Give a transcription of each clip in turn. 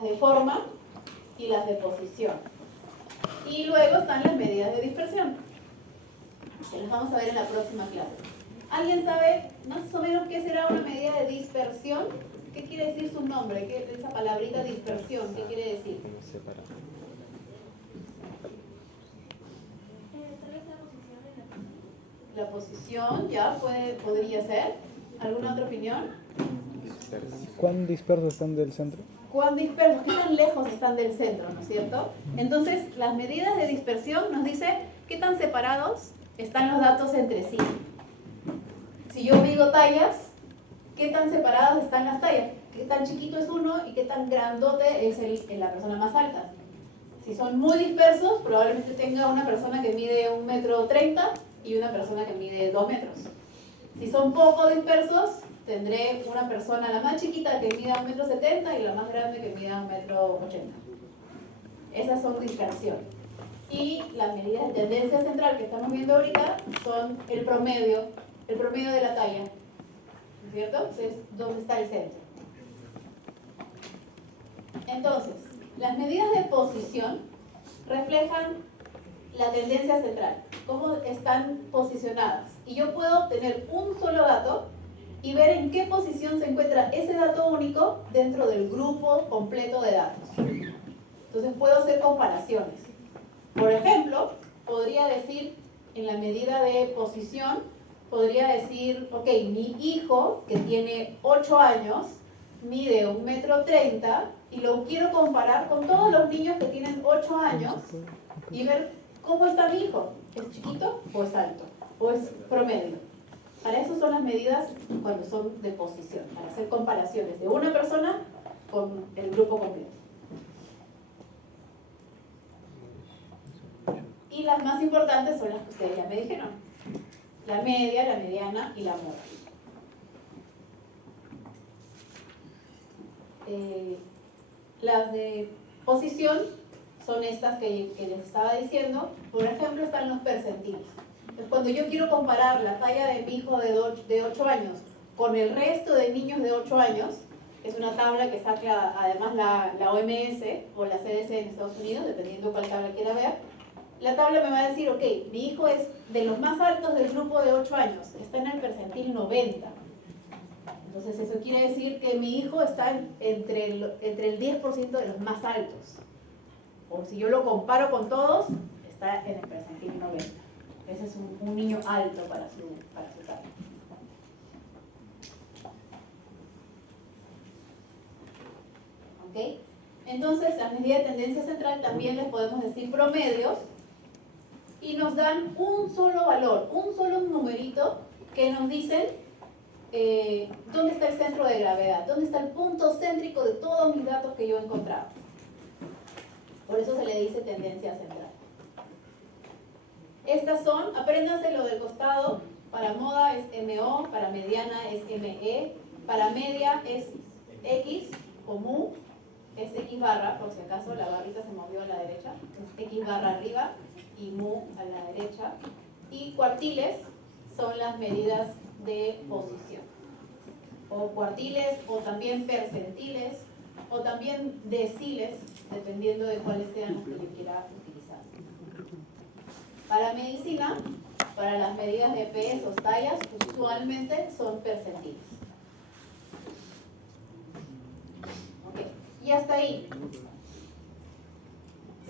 las de forma y las de posición. Y luego están las medidas de dispersión, que las vamos a ver en la próxima clase. ¿Alguien sabe más o menos qué será una medida de dispersión? ¿Qué quiere decir su nombre? Esa palabrita dispersión, ¿qué quiere decir? La posición, ya, podría ser. ¿Alguna otra opinión? ¿Cuán dispersos están del centro? ¿Cuán dispersos? ¿Qué tan lejos están del centro, no es cierto? Entonces, las medidas de dispersión nos dice qué tan separados están los datos entre sí. Si yo mido tallas, ¿qué tan separadas están las tallas? ¿Qué tan chiquito es uno y qué tan grandote es la persona más alta? Si son muy dispersos, probablemente tenga una persona que mide 1,30 m y una persona que mide 2 metros. Si son poco dispersos, tendré una persona, la más chiquita, que mida 1,70 m y la más grande que mida 1,80 m. Esas son dispersión. Y las medidas de tendencia central que estamos viendo ahorita son el promedio de la talla, ¿no es cierto? Entonces, ¿dónde está el centro? Entonces, las medidas de posición reflejan la tendencia central, cómo están posicionadas. Y yo puedo obtener un solo dato y ver en qué posición se encuentra ese dato único dentro del grupo completo de datos. Entonces puedo hacer comparaciones. Por ejemplo, podría decir en la medida de posición, podría decir, ok, mi hijo que tiene 8 años mide 1,30 m y lo quiero comparar con todos los niños que tienen 8 años y ver cómo está mi hijo. ¿Es chiquito o es alto? ¿O es promedio? Para eso son las medidas cuando son de posición, para hacer comparaciones de una persona con el grupo completo. Y las más importantes son las que ustedes ya me dijeron. La media, la mediana y la moda. Las de posición son estas que les estaba diciendo. Por ejemplo, están los percentiles. Entonces, cuando yo quiero comparar la talla de mi hijo de 8 años con el resto de niños de 8 años, es una tabla que saca además la OMS o la CDC en Estados Unidos, dependiendo cuál tabla quiera ver. La tabla me va a decir, ok, mi hijo es de los más altos del grupo de 8 años, está en el percentil 90. Entonces eso quiere decir que mi hijo está entre el 10% de los más altos. O si yo lo comparo con todos, está en el percentil 90. Ese es un niño alto para su talla. ¿Ok? Entonces, las medidas de tendencia central también les podemos decir promedios y nos dan un solo valor, un solo numerito que nos dicen dónde está el centro de gravedad, dónde está el punto céntrico de todos mis datos que yo he encontrado. Por eso se le dice tendencia central. Estas son, apréndanse lo del costado, para moda es MO, para mediana es ME, para media es X o mu, es X barra, por si acaso la barrita se movió a la derecha, es X barra arriba y mu a la derecha. Y cuartiles son las medidas de posición. O cuartiles, o también percentiles, o también deciles, dependiendo de cuáles sean los que yo quiera utilizar. Para medicina, para las medidas de pesos, tallas, usualmente son percentiles. Ok, y hasta ahí.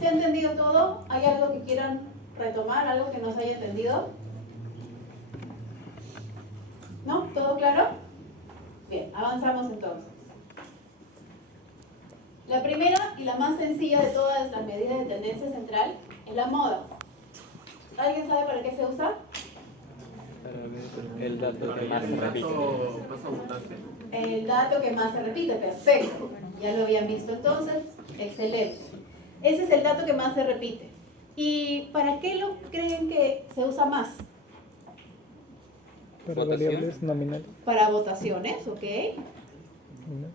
¿Se ha entendido todo? ¿Hay algo que quieran retomar? ¿Algo que no se haya entendido? ¿No? ¿Todo claro? Bien, avanzamos entonces. La primera y la más sencilla de todas las medidas de tendencia central es la moda. ¿Alguien sabe para qué se usa? El dato que más se repite. El dato que más se repite, perfecto. Ya lo habían visto entonces, excelente. Ese es el dato que más se repite. ¿Y para qué lo creen que se usa más? Para variables nominales. Para votaciones, ¿ok?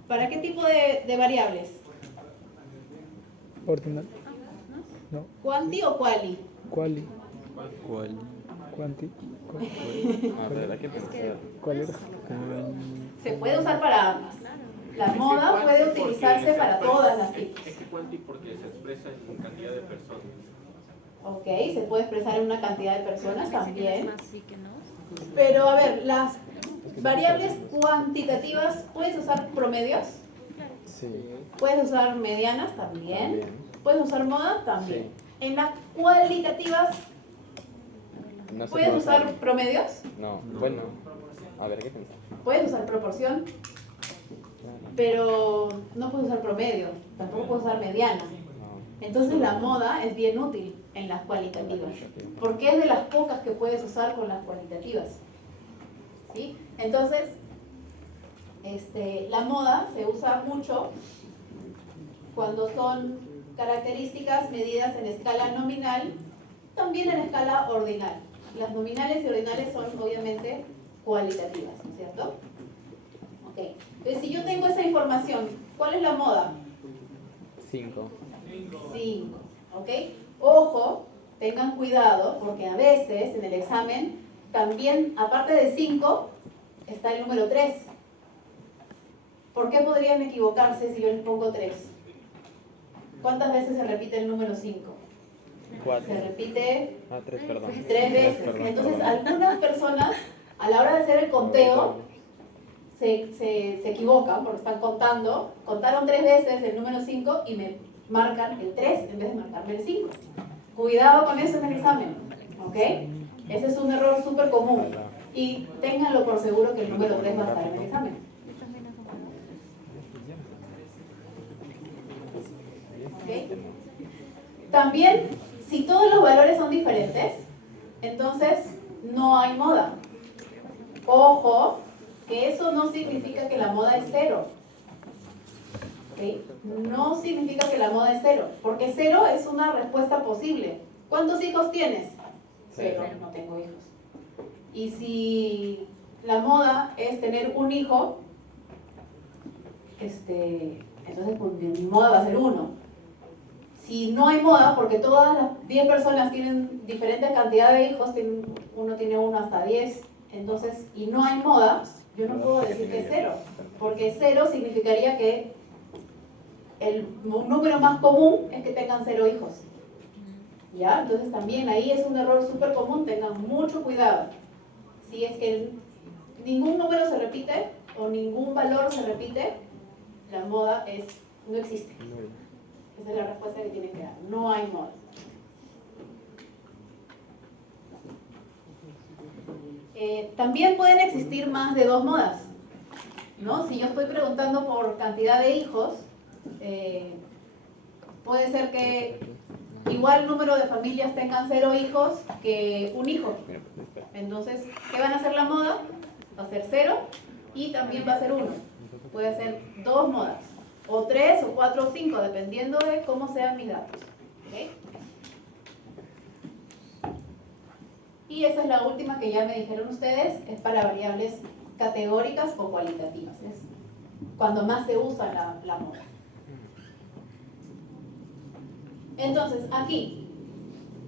¿Para qué tipo de variables? Ordinal. No. ¿Quanti o quali? Quali. ¿Cuál? Quanti. A ver, hay que pensar. ¿Cuál era? Se puede usar para ambas. La moda puede utilizarse para todas las tipos. Ok, se puede expresar en una cantidad de personas también. Más sí que no. Pero a ver, las variables cuantitativas, ¿puedes usar promedios? Sí. ¿Puedes usar medianas también? También. ¿Puedes usar modas? También. En las cualitativas, No se ¿puedes puede usar promedios? No, bueno. A ver, ¿qué pensás? Puedes usar proporción, pero no puedes usar promedio, tampoco puedes usar mediana. No. Entonces la moda es bien útil en las cualitativas, porque es de las pocas que puedes usar con las cualitativas. ¿Sí? Entonces, la moda se usa mucho cuando son características medidas en escala nominal, también en escala ordinal. Las nominales y ordinales son obviamente cualitativas, ¿no es cierto? Ok. Entonces, si yo tengo esa información, ¿cuál es la moda? 5. 5, ¿ok? Ojo, tengan cuidado, porque a veces en el examen también, aparte de 5, está el número 3. ¿Por qué podrían equivocarse si yo les pongo 3? ¿Cuántas veces se repite el número 5? 4. Se repite 3, perdón. 3 veces. Perdón, Entonces, perdón. algunas personas, a la hora de hacer el conteo, se equivocan porque están contando, contaron 3 veces el número 5 y me marcan el 3 en vez de marcarme el 5. Cuidado con eso en el examen, ¿ok? Ese es un error súper común y ténganlo por seguro que el número 3 va a estar en el examen. ¿Ok? También, si todos los valores son diferentes, entonces no hay moda. Ojo, que eso no significa que la moda es 0. ¿Ok? No significa que la moda es 0, porque 0 es una respuesta posible. ¿Cuántos hijos tienes? 0, no tengo hijos. Y si la moda es tener un hijo, entonces pues, mi moda va a ser 1. Si no hay moda, porque todas las 10 personas tienen diferente cantidad de hijos, uno tiene 1 hasta 10, entonces, y no hay moda, yo no puedo decir que es 0, porque 0 significaría que el número más común es que tengan 0 hijos. ¿Ya? Entonces también ahí es un error súper común, tengan mucho cuidado. Si es que ningún número se repite o ningún valor se repite, la moda no existe. Esa es la respuesta que tienen que dar. No hay moda. También pueden existir más de 2 modas, ¿no? Si yo estoy preguntando por cantidad de hijos, puede ser que igual número de familias tengan 0 hijos que un hijo. Entonces, ¿qué van a hacer la moda? Va a ser 0 y también va a ser 1. Puede ser 2 modas, o 3, o 4, o 5, dependiendo de cómo sean mis datos. ¿Okay? Y esa es la última que ya me dijeron ustedes, es para variables categóricas o cualitativas. Es cuando más se usa la moda. Entonces, aquí,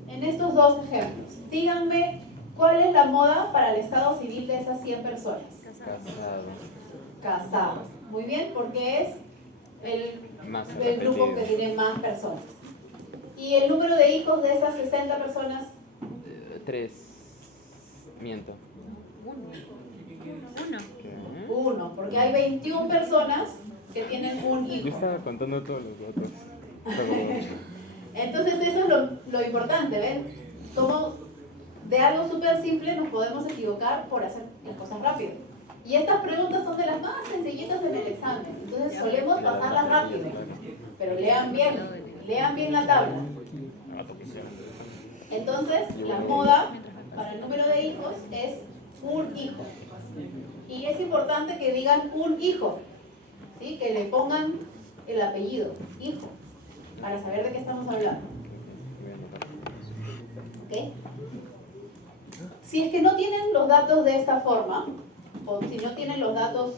en estos 2 ejemplos, díganme cuál es la moda para el estado civil de esas 100 personas. Casados. Muy bien, porque es el grupo que tiene más personas. ¿Y el número de hijos de esas 60 personas? 3. Miento. 1, porque hay 21 personas que tienen un Yo hijo. estaba contando todos los datos. Entonces eso es lo importante, ¿ven? De algo súper simple nos podemos equivocar por hacer las cosas rápido. Y estas preguntas son de las más sencillitas en el examen, entonces solemos pasarlas rápido. Pero lean bien la tabla. Entonces, la moda para el número de hijos es un hijo. Y es importante que digan un hijo, ¿sí? Que le pongan el apellido, hijo, para saber de qué estamos hablando. ¿Ok? Si es que no tienen los datos de esta forma, o si no tienen los datos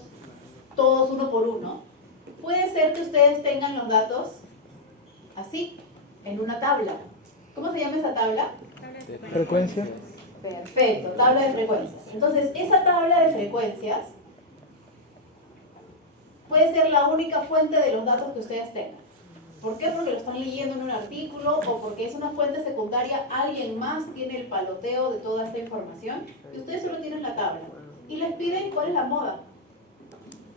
todos uno por uno, puede ser que ustedes tengan los datos así, en una tabla. ¿Cómo se llama esa tabla? Frecuencia. Perfecto, tabla de frecuencias. Entonces, esa tabla de frecuencias puede ser la única fuente de los datos que ustedes tengan. ¿Por qué? Porque lo están leyendo en un artículo o porque es una fuente secundaria, alguien más tiene el paloteo de toda esta información y ustedes solo tienen la tabla. Y les piden cuál es la moda.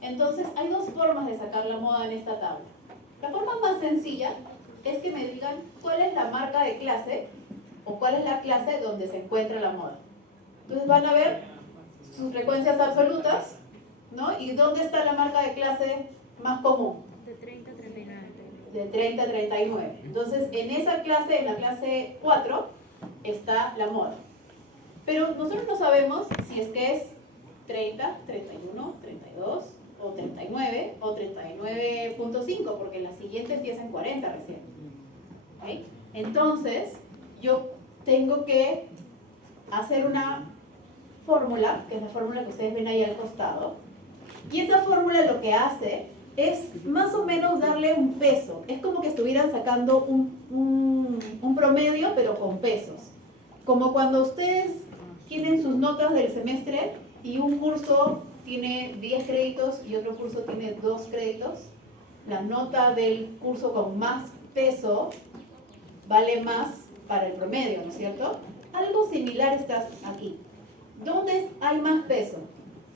Entonces, hay dos formas de sacar la moda en esta tabla. La forma más sencilla es que me digan cuál es la marca de clase o cuál es la clase donde se encuentra la moda. Entonces van a ver sus frecuencias absolutas, ¿no? ¿Y dónde está la marca de clase más común? De 30 a 39. De 30 a 39. Entonces, en esa clase, en la clase 4, está la moda. Pero nosotros no sabemos si es que es 30, 31, 32, o 39, o 39.5, porque la siguiente empieza en 40 recién. ¿Okay? Entonces, yo tengo que hacer una fórmula, que es la fórmula que ustedes ven ahí al costado, y esa fórmula lo que hace es más o menos darle un peso. Es como que estuvieran sacando un promedio, pero con pesos. Como cuando ustedes tienen sus notas del semestre y un curso tiene 10 créditos y otro curso tiene 2 créditos, la nota del curso con más peso vale más para el promedio, ¿no es cierto? Algo similar está aquí. ¿Dónde hay más peso?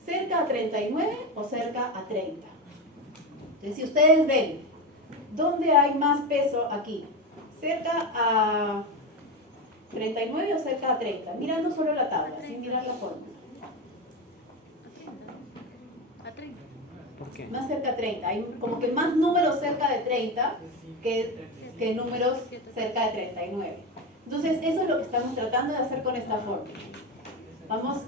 ¿Cerca a 39 o cerca a 30? Entonces, si ustedes ven, ¿dónde hay más peso aquí? ¿Cerca a 39 o cerca a 30? Mirando solo la tabla, sin mirar la fórmula. A 30. ¿Por qué? Más cerca a 30. Hay como que más números cerca de 30 que números cerca de 39. Entonces, eso es lo que estamos tratando de hacer con esta fórmula. Vamos,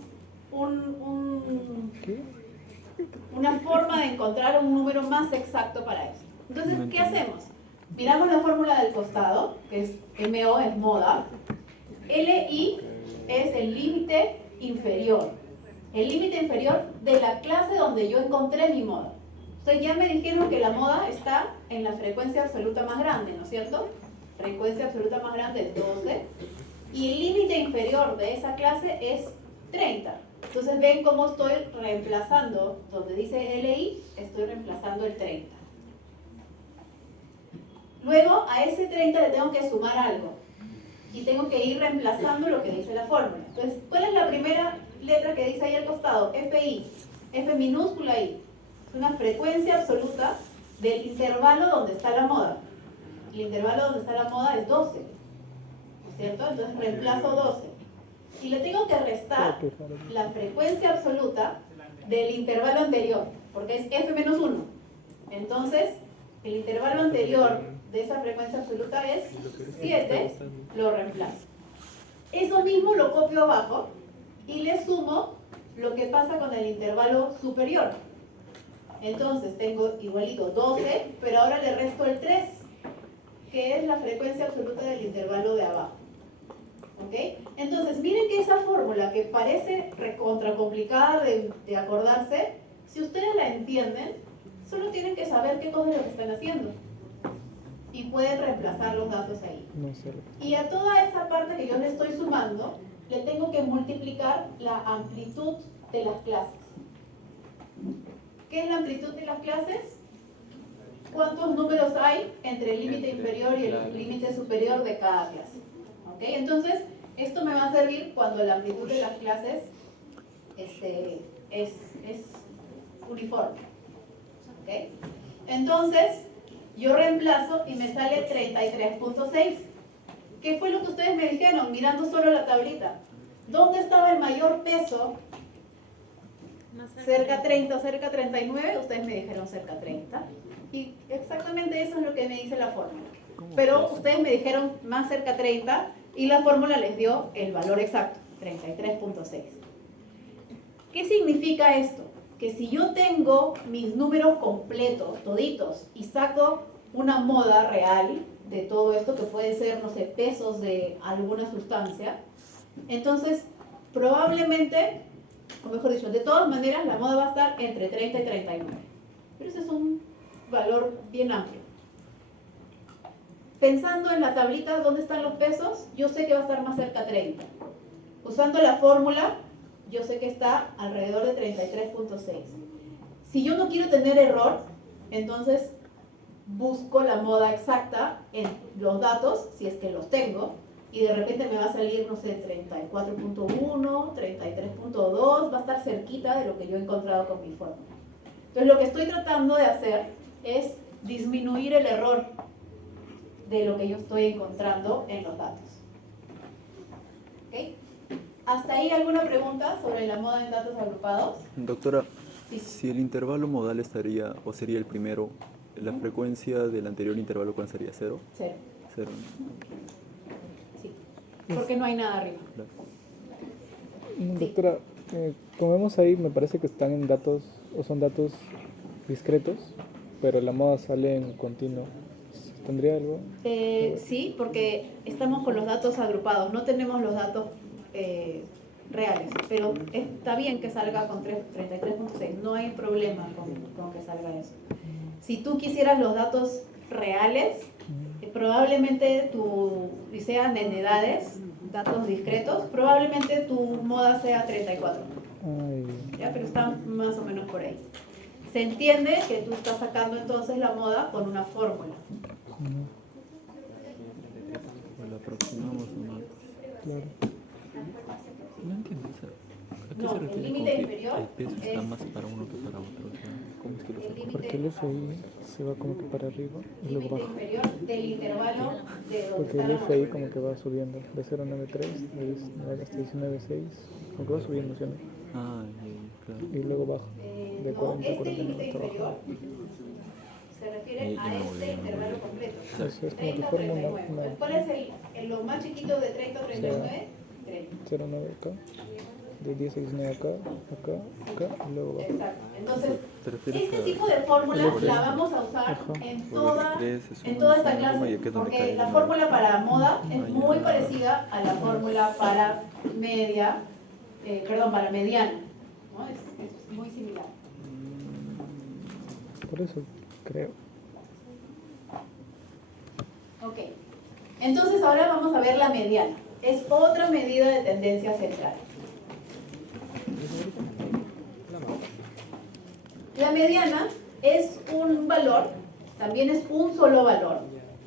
una forma de encontrar un número más exacto para eso. Entonces, ¿qué hacemos? Miramos la fórmula del costado, que es MO, es moda. LI es el límite inferior. El límite inferior de la clase donde yo encontré mi moda. Ustedes ya me dijeron que la moda está en la frecuencia absoluta más grande, ¿no es cierto? Frecuencia absoluta más grande es 12. Y el límite inferior de esa clase es 30. Entonces ven cómo estoy reemplazando, donde dice LI, estoy reemplazando el 30. Luego a ese 30 le tengo que sumar algo. Y tengo que ir reemplazando lo que dice la fórmula. Entonces, ¿cuál es la primera letra que dice ahí al costado? FI. F minúscula I. Es una frecuencia absoluta del intervalo donde está la moda. El intervalo donde está la moda es 12. ¿No es cierto? Entonces reemplazo 12. Y le tengo que restar la frecuencia absoluta del intervalo anterior, porque es F menos 1. Entonces, el intervalo anterior de esa frecuencia absoluta es 7, lo reemplazo. Eso mismo lo copio abajo y le sumo lo que pasa con el intervalo superior. Entonces tengo igualito 12, pero ahora le resto el 3, que es la frecuencia absoluta del intervalo de abajo. ¿Ok? Entonces, miren que esa fórmula que parece recontra complicada de acordarse, si ustedes la entienden, solo tienen que saber qué cosa es lo que están haciendo. Y pueden reemplazar los datos ahí. No sé. Y a toda esa parte que yo le estoy sumando, le tengo que multiplicar la amplitud de las clases. ¿Qué es la amplitud de las clases? ¿Cuántos números hay entre el límite inferior y el límite superior de cada clase? ¿Ok? Entonces, esto me va a servir cuando la amplitud de las clases es uniforme. ¿Ok? Entonces, yo reemplazo y me sale 33.6. ¿Qué fue lo que ustedes me dijeron mirando solo la tablita? ¿Dónde estaba el mayor peso? ¿Cerca 30 o cerca 39? Ustedes me dijeron cerca 30. Y exactamente eso es lo que me dice la fórmula. Pero ustedes me dijeron más cerca 30 y la fórmula les dio el valor exacto, 33.6. ¿Qué significa esto? Que si yo tengo mis números completos, toditos, y saco una moda real de todo esto, que puede ser, no sé, pesos de alguna sustancia, entonces probablemente, o mejor dicho, de todas maneras la moda va a estar entre 30 y 39. Pero ese es un valor bien amplio. Pensando en la tablita dónde están los pesos, yo sé que va a estar más cerca a 30. Usando la fórmula, yo sé que está alrededor de 33.6. Si yo no quiero tener error, entonces busco la moda exacta en los datos, si es que los tengo, y de repente me va a salir, no sé, 34.1, 33.2, va a estar cerquita de lo que yo he encontrado con mi fórmula. Entonces lo que estoy tratando de hacer es disminuir el error de lo que yo estoy encontrando en los datos. ¿Ok? ¿Hasta ahí alguna pregunta sobre la moda en datos agrupados? Doctora, Sí. si el intervalo modal estaría o sería el primero, ¿la frecuencia del anterior intervalo cuál sería? ¿Cero? Cero. Cero. Sí. Porque no hay nada arriba. Claro. Doctora, como vemos ahí, me parece que están en datos, o son datos discretos, pero la moda sale en continuo. ¿Tendría algo? Sí, porque estamos con los datos agrupados, no tenemos los datos reales, pero está bien que salga con 33.6, no hay problema con que salga eso. Si tú quisieras los datos reales, probablemente y sean en edades, datos discretos, probablemente tu moda sea 34, Ay, ¿ya? Pero está más o menos por ahí. Se entiende que tú estás sacando entonces la moda con una fórmula. O la aproximamos o no. claro. No entiendo, o sea, ¿a qué No, se el refiere límite con inferior que el peso está es- más para uno que para otro? O sea, ¿cómo es que lo El saco? Porque el FI se va como que para arriba y luego límite baja. inferior del intervalo de donde Porque está el la FI moda. como que va subiendo de 0.93 hasta 19.6, como que va subiendo, ¿sí o no? Ah, claro. Y luego baja de No, 40 a este límite 49 hasta inferior abajo. se refiere Ya a me este volví, ya me intervalo volví. completo. Eso es como que 30 forma 39. una ¿Cuál es lo más chiquito de 30 a 39? 30. 0.9 acá, de 10 a 19 acá, y luego baja. Exacto. Entonces, ¿Te refieres este a- tipo de fórmula por la esto? vamos a usar Ajá. en Por toda, el 3 es en uno, toda es esta una clase, broma y aquí es donde porque cae la el fórmula para moda es Ah, muy ya. parecida a la fórmula para media, para mediana, ¿no? Es muy similar. Por eso creo. Ok, entonces ahora vamos a ver la mediana. Es otra medida de tendencia central. La mediana es un valor, también es un solo valor,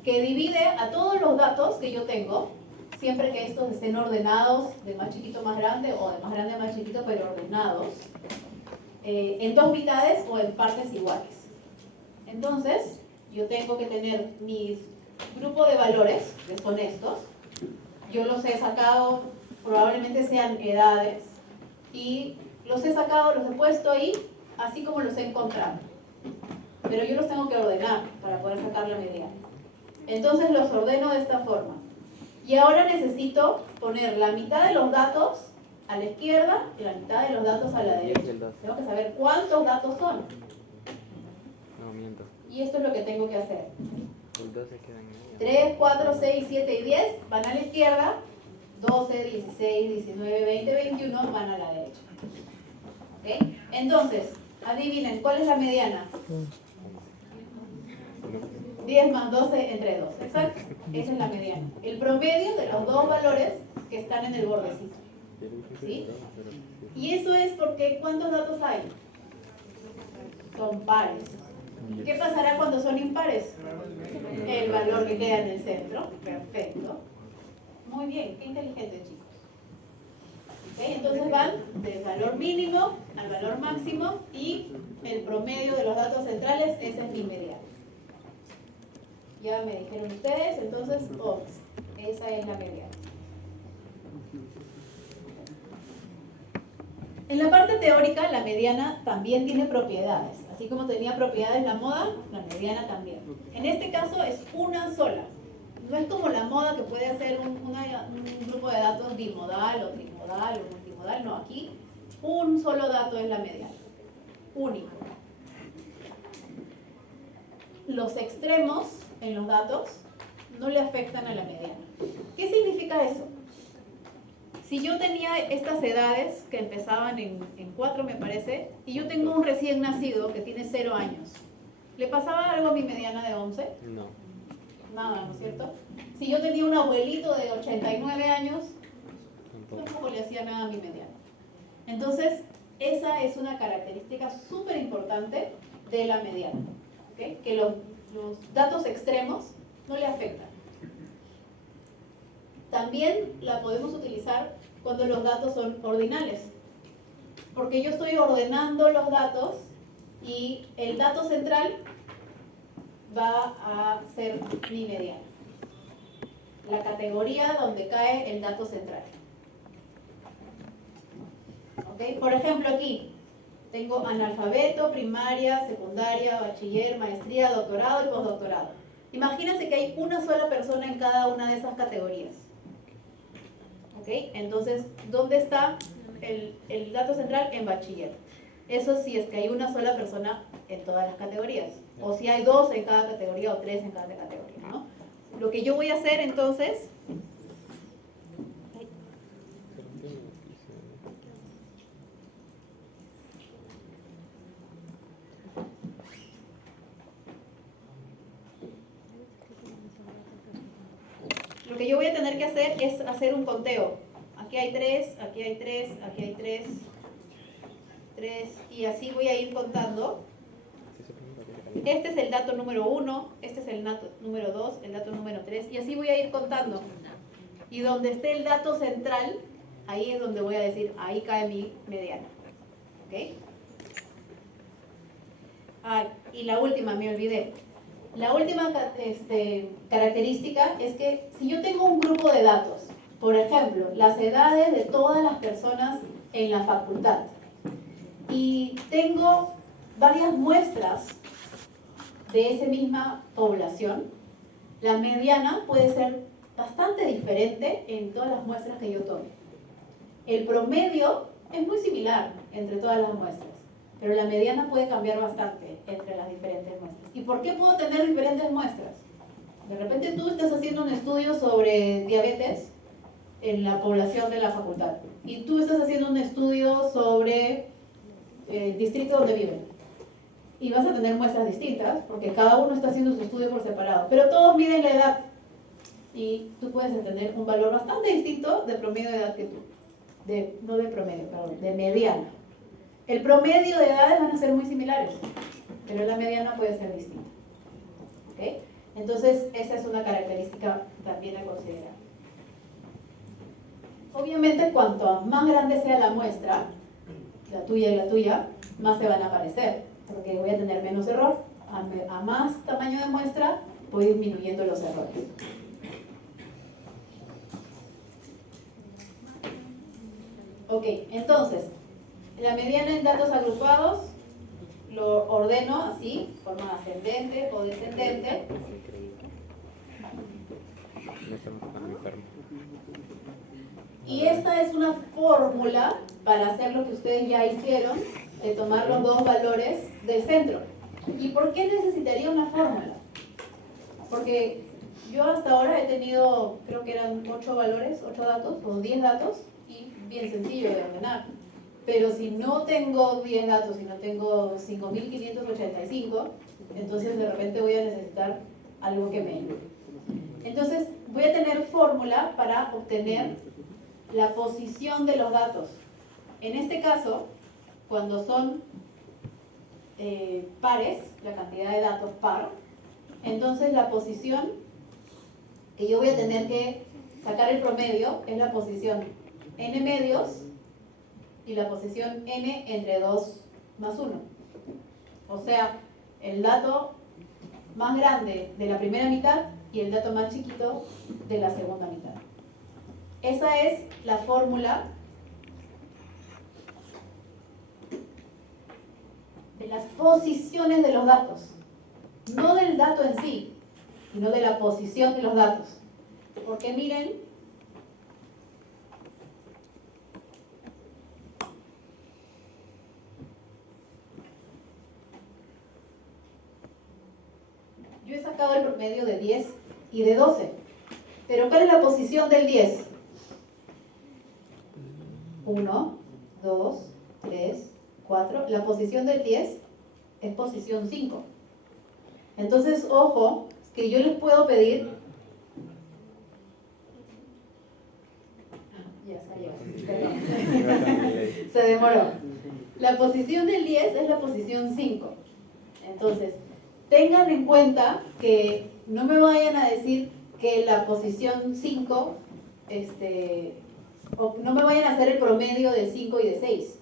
que divide a todos los datos que yo tengo, siempre que estos estén ordenados de más chiquito a más grande o de más grande a más chiquito, pero ordenados, en dos mitades o en partes iguales. Entonces, yo tengo que tener mi grupo de valores, que son estos. Yo los he sacado, probablemente sean edades, y los he sacado, los he puesto ahí, así como los he encontrado. Pero yo los tengo que ordenar para poder sacar la mediana. Entonces los ordeno de esta forma. Y ahora necesito poner la mitad de los datos a la izquierda y la mitad de los datos a la derecha. Tengo que saber cuántos datos son. No, miento. Y esto es lo que tengo que hacer. El 12 queda en medio. 3, 4, 6, 7 y 10 van a la izquierda. 12, 16, 19, 20, 21 van a la derecha. ¿Ok? Entonces, adivinen, ¿cuál es la mediana? 10 más 12 entre 2. Exacto. Esa es la mediana. El promedio de los dos valores que están en el bordecito. ¿Sí? Y eso es porque ¿cuántos datos hay? Son pares. ¿Qué pasará cuando son impares? El valor que queda en el centro. Perfecto. Muy bien, qué inteligente, chicos. ¿Ok? Entonces van del valor mínimo al valor máximo y el promedio de los datos centrales, esa es mi mediana. Ya me dijeron ustedes, entonces, esa es la mediana. En la parte teórica, la mediana también tiene propiedades. Así como tenía propiedades la moda, la mediana también. En este caso es una sola. No es como la moda que puede hacer un grupo de datos bimodal o trimodal o multimodal. No, aquí un solo dato es la mediana. Único. Los extremos en los datos no le afectan a la mediana. ¿Qué significa eso? Si yo tenía estas edades que empezaban en 4, me parece, y yo tengo un recién nacido que tiene 0 años, ¿le pasaba algo a mi mediana de 11? No. Nada, ¿no es cierto? Si yo tenía un abuelito de 89 años, tampoco le hacía nada a mi mediana. Entonces, esa es una característica súper importante de la mediana, ¿ok? Que los datos extremos no le afectan. También la podemos utilizar cuando los datos son ordinales, porque yo estoy ordenando los datos y el dato central va a ser mi mediana, la categoría donde cae el dato central. ¿Ok? Por ejemplo, aquí tengo analfabeto, primaria, secundaria, bachiller, maestría, doctorado y postdoctorado. Imagínense que hay una sola persona en cada una de esas categorías. ¿Ok? Entonces, ¿dónde está el dato central? En bachiller. Eso sí es que hay una sola persona en todas las categorías. O si hay 2 en cada categoría o 3 en cada categoría, ¿no? Lo que yo voy a hacer entonces... Lo que yo voy a tener que hacer es hacer un conteo. Aquí hay 3, aquí hay 3, aquí hay 3, 3, y así voy a ir contando. Este es el dato número 1, este es el dato número 2, el dato número 3, y así voy a ir contando. Y donde esté el dato central, ahí es donde voy a decir, ahí cae mi mediana. ¿Ok? Ah, y la última, me olvidé. La última característica es que si yo tengo un grupo de datos, por ejemplo, las edades de todas las personas en la facultad, y tengo varias muestras de esa misma población, la mediana puede ser bastante diferente en todas las muestras que yo tome. El promedio es muy similar entre todas las muestras, pero la mediana puede cambiar bastante entre las diferentes muestras. ¿Y por qué puedo tener diferentes muestras? De repente tú estás haciendo un estudio sobre diabetes en la población de la facultad, y tú estás haciendo un estudio sobre el distrito donde viven, y vas a tener muestras distintas, porque cada uno está haciendo su estudio por separado, pero todos miden la edad, y tú puedes tener un valor bastante distinto de promedio de edad que tú. No de promedio, perdón, de mediana. El promedio de edades van a ser muy similares, pero la mediana puede ser distinta. ¿Ok? Entonces, esa es una característica también a considerar. Obviamente, cuanto más grande sea la muestra, la tuya y la tuya, más se van a parecer, porque voy a tener menos error. A más tamaño de muestra, voy disminuyendo los errores. Ok, entonces, la mediana en datos agrupados lo ordeno así, forma ascendente o descendente. No estamos tan enfermos. Y esta es una fórmula para hacer lo que ustedes ya hicieron, de tomar los dos valores del centro. ¿Y por qué necesitaría una fórmula? Porque yo hasta ahora he tenido, creo que eran 8 valores, 8 datos o 10 datos, y bien sencillo de ordenar. Pero si no tengo 10 datos, si no tengo 5.585, entonces de repente voy a necesitar algo que me ayude. Entonces voy a tener fórmula para obtener la posición de los datos. En este caso, cuando son pares, la cantidad de datos par, entonces la posición que yo voy a tener que sacar el promedio es la posición n medios y la posición n entre 2 más 1. O sea, el dato más grande de la primera mitad y el dato más chiquito de la segunda mitad. Esa es la fórmula de las posiciones de los datos. No del dato en sí, sino de la posición de los datos. Porque miren, yo he sacado el promedio de 10 y de 12. Pero ¿cuál es la posición del 10? 1, 2, 3, 4. La posición del 10 es posición 5. Entonces, ojo, que yo les puedo pedir... Ya salió, perdón. Se demoró. La posición del 10 es la posición 5. Entonces, tengan en cuenta que no me vayan a decir que la posición 5, o no me vayan a hacer el promedio de 5 y de 6.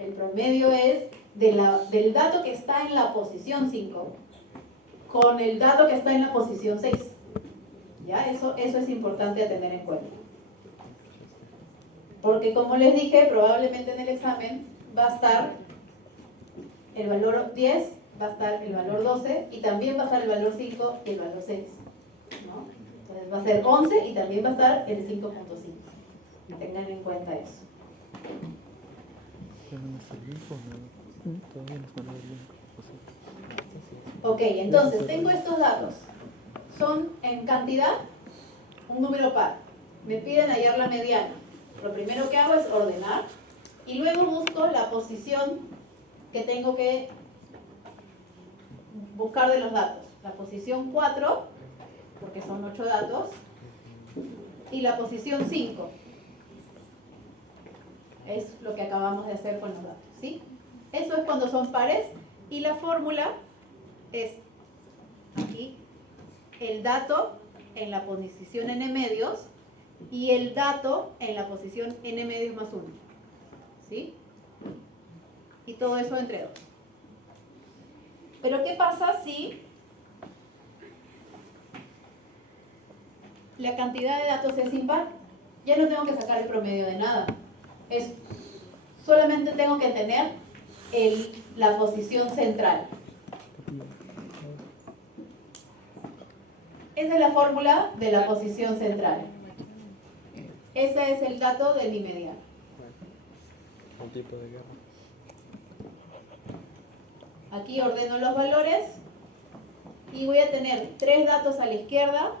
El promedio es del dato que está en la posición 5 con el dato que está en la posición 6. ¿Ya? Eso es importante a tener en cuenta. Porque como les dije, probablemente en el examen va a estar el valor 10, va a estar el valor 12 y también va a estar el valor 5 y el valor 6. ¿No? Entonces va a ser 11 y también va a estar el 5.5. Tengan en cuenta eso. Ok, entonces tengo estos datos. Son en cantidad un número par. Me piden hallar la mediana. Lo primero que hago es ordenar y luego busco la posición que tengo que buscar de los datos. La posición 4, porque son 8 datos, y la posición 5. Es lo que acabamos de hacer con los datos, ¿sí? Eso es cuando son pares y la fórmula es aquí el dato en la posición n medios y el dato en la posición n medios más 1, ¿sí? Y todo eso entre 2. Pero ¿qué pasa si la cantidad de datos es impar? Ya no tengo que sacar el promedio de nada. Solamente tengo que tener la posición central. Esa es la fórmula de la posición central. Ese es el dato de mi mediana. Un tipo de guerra. Aquí ordeno los valores y voy a tener 3 datos a la izquierda,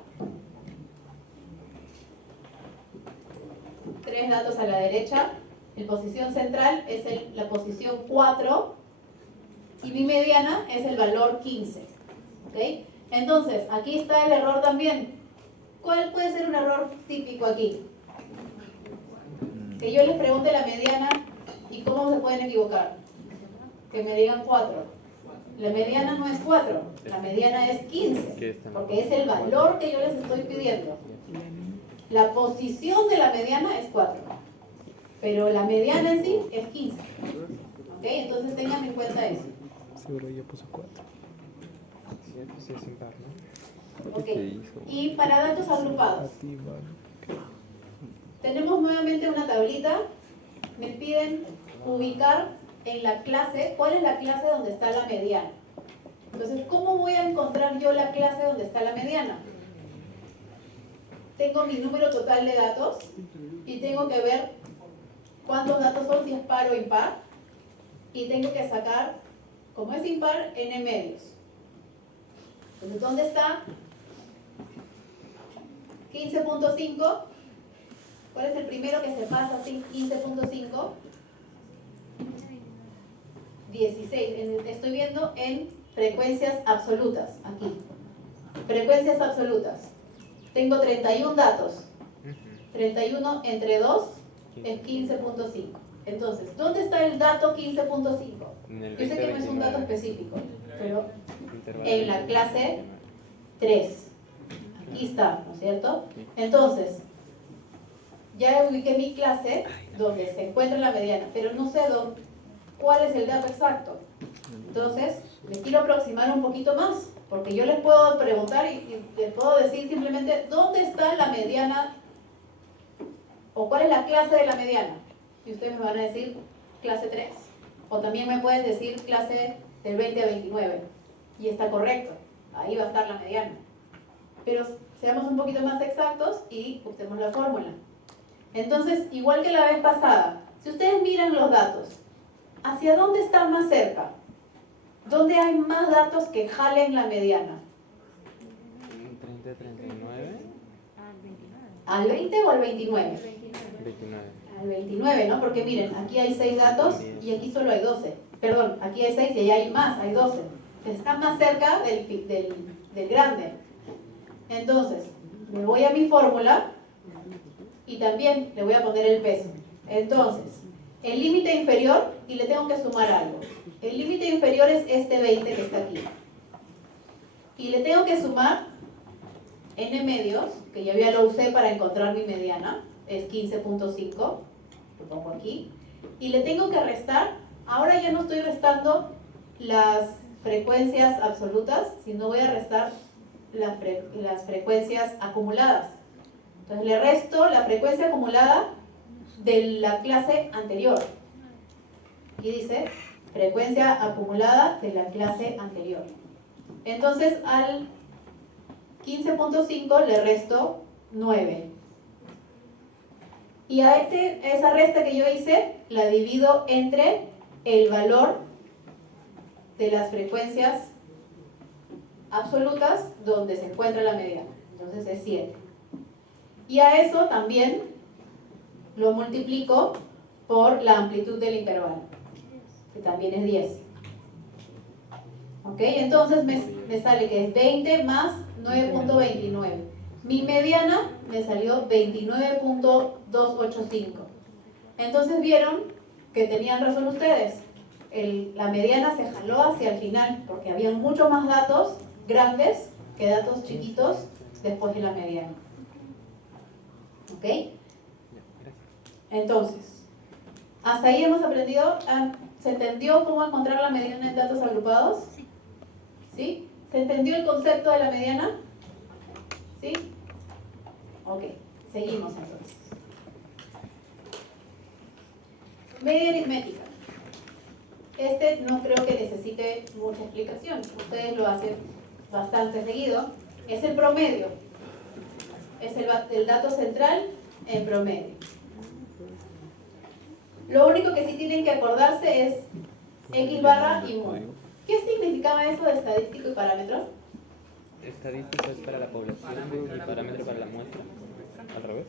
3 datos a la derecha. Mi posición central es la posición 4 y mi mediana es el valor 15. ¿Ok? Entonces, aquí está el error también. ¿Cuál puede ser un error típico aquí? Que yo les pregunte la mediana y cómo se pueden equivocar. Que me digan 4. La mediana no es 4, la mediana es 15, porque es el valor que yo les estoy pidiendo. La posición de la mediana es 4, pero la mediana en sí es 15. ¿Ok? Entonces tengan en cuenta eso. Seguro yo puse 4. Sí, es impar, ¿no? Ok. Y para datos A agrupados, ti, man. tenemos nuevamente una tablita. Me piden ubicar en la clase, ¿cuál es la clase donde está la mediana? Entonces, ¿cómo voy a encontrar yo la clase donde está la mediana? Tengo mi número total de datos y tengo que ver cuántos datos son, si es par o impar, y tengo que sacar, como es impar, n medios. Entonces, ¿dónde está 15.5? ¿Cuál es el primero que se pasa así? 15.5. 16. Estoy viendo en frecuencias absolutas, aquí. Frecuencias absolutas. Tengo 31 datos. 31 entre 2 es 15.5. Entonces, ¿dónde está el dato 15.5? Yo sé que no es un dato específico, pero en la clase 3. Aquí está, ¿no es cierto? Entonces, ya ubiqué mi clase donde se encuentra la mediana, pero no sé cuál es el dato exacto. Entonces, les quiero aproximar un poquito más, porque yo les puedo preguntar y les puedo decir simplemente dónde está la mediana o cuál es la clase de la mediana. Y ustedes me van a decir clase 3. O también me pueden decir clase del 20 a 29. Y está correcto, ahí va a estar la mediana. Pero seamos un poquito más exactos y usemos la fórmula. Entonces, igual que la vez pasada, si ustedes miran los datos, ¿hacia dónde está más cerca? ¿Dónde hay más datos que jalen la mediana? 30, 39, ¿Al 20 o al 29? 29. Al 29, ¿no? Porque miren, aquí hay 6 datos y aquí solo hay 12. Perdón, aquí hay 6 y allá hay más, hay 12. Entonces, está más cerca del grande. Entonces, me voy a mi fórmula y también le voy a poner el peso. Entonces, el límite inferior, y le tengo que sumar algo. El límite inferior es este 20 que está aquí. y le tengo que sumar n medios, que ya lo usé para encontrar mi mediana, es 15.5, lo pongo aquí, y le tengo que restar, ahora ya no estoy restando las frecuencias absolutas, sino voy a restar las frecuencias acumuladas. Entonces le resto la frecuencia acumulada de la clase anterior. Aquí dice frecuencia acumulada de la clase anterior. Entonces al 15.5 le resto 9. Y a esa resta que yo hice la divido entre el valor de las frecuencias absolutas donde se encuentra la mediana. Entonces es 7. Y a eso también lo multiplico por la amplitud del intervalo, que también es 10. ¿Ok? Entonces me sale que es 20 más 9.29. Mi mediana me salió 29.285. Entonces vieron que tenían razón ustedes. La mediana se jaló hacia el final porque había muchos más datos grandes que datos chiquitos después de la mediana. ¿Ok? Entonces, hasta ahí hemos aprendido. ¿Se entendió cómo encontrar la mediana en datos agrupados? Sí. ¿Sí? ¿Se entendió el concepto de la mediana? ¿Sí? Ok, seguimos entonces. Media aritmética. No creo que necesite mucha explicación. Ustedes lo hacen bastante seguido. Es el promedio. Es el dato central en promedio. Lo único que sí tienen que acordarse es X barra y mu. ¿Qué significaba eso de estadístico y parámetro? Estadístico es para la población y parámetro para la muestra. ¿Al revés?